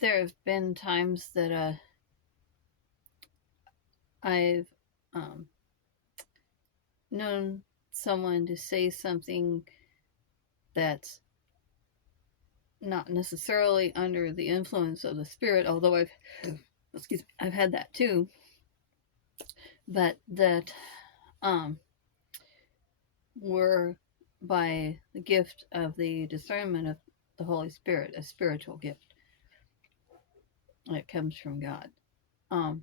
there have been times that I've um, known someone to say something that's not necessarily under the influence of the spirit, although I've had that too, but that um, were by the gift of the discernment of the Holy Spirit, a spiritual gift that comes from God. Um,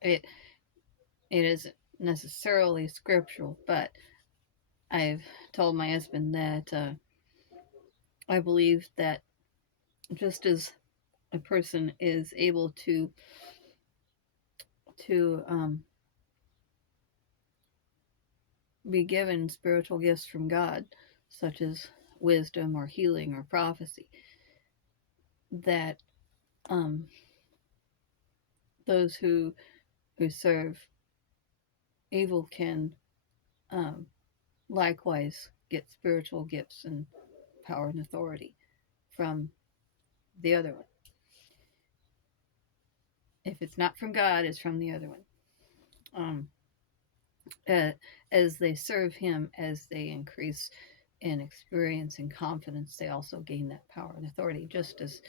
it it isn't necessarily scriptural, but I've told my husband that I believe that just as a person is able to be given spiritual gifts from God, such as wisdom or healing or prophecy, that um, those who serve evil can um, likewise get spiritual gifts and power and authority from the other one. If it's not from God, it's from the other one. Um, uh, as they serve Him, as they increase in experience and confidence, they also gain that power and authority, just as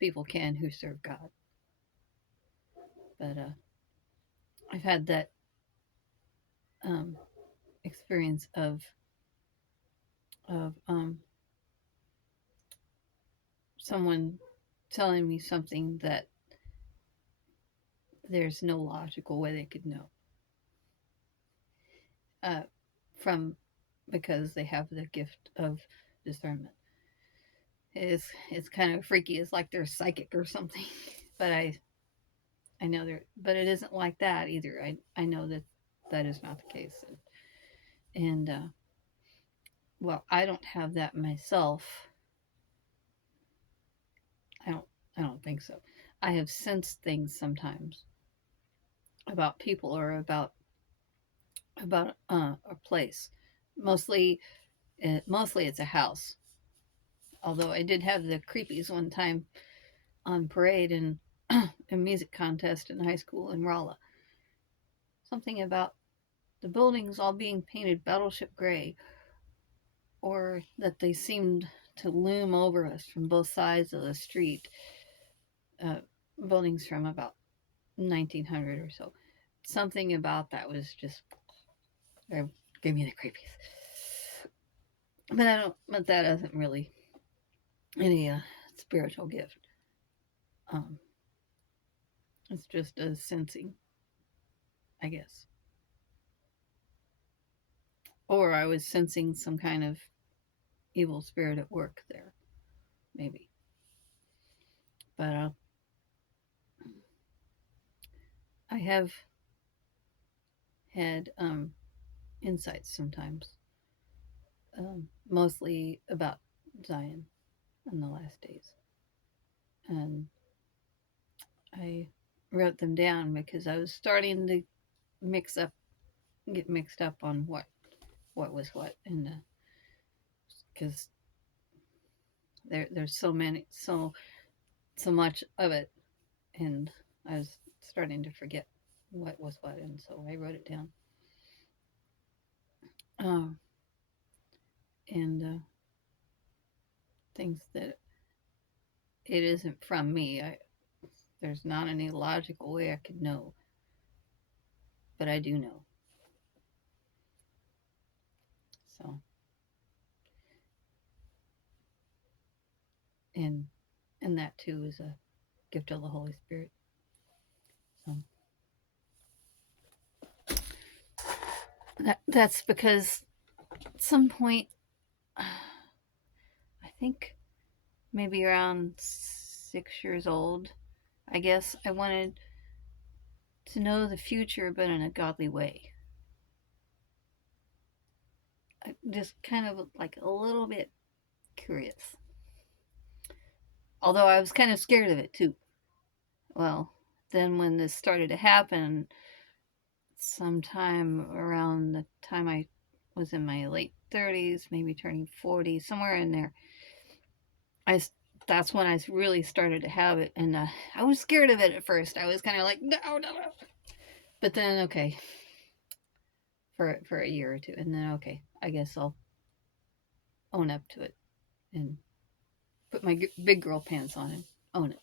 people can who serve God. But I've had that um, experience of someone telling me something that there's no logical way they could know uh, from because they have the gift of discernment. It's kind of freaky. It's like they're psychic or something. But I know they're, but it isn't like that either. I know that that is not the case. And well, I don't have that myself. I don't I don't think so. I have sensed things sometimes about people or about a place. Mostly mostly it's a house. Although I did have the creepies one time on parade and a music contest in high school in Rolla. Something about the buildings all being painted battleship gray, or that they seemed to loom over us from both sides of the street. Uh, Buildings from about 1900 or so. Something about that was just gave me the creepies. But I don't. But that isn't really any spiritual gift. Um, it's just a sensing, I guess. Or I was sensing some kind of evil spirit at work there, maybe. But I have had insights sometimes, mostly about Zion in the last days. And I wrote them down because I was starting to mix up, get mixed up on what was what, and because there's so many, so much of it, and I was starting to forget what was what, and so I wrote it down. Um, and things that it isn't from me. There's not any logical way I could know, but I do know. So, and and that too is a gift of the Holy Spirit. So that's because at some point, I think maybe around 6 years old, I guess I wanted to know the future, but in a godly way. Just kind of like a little bit curious. Although I was kind of scared of it too. Well, then when this started to happen, sometime around the time I was in my late 30s, maybe turning 40, somewhere in there. I that's when I really started to have it, and I was scared of it at first. I was kind of like, no, no, no. But then, okay, for a year or two, and then okay, I guess I'll own up to it and put my big girl pants on and own it.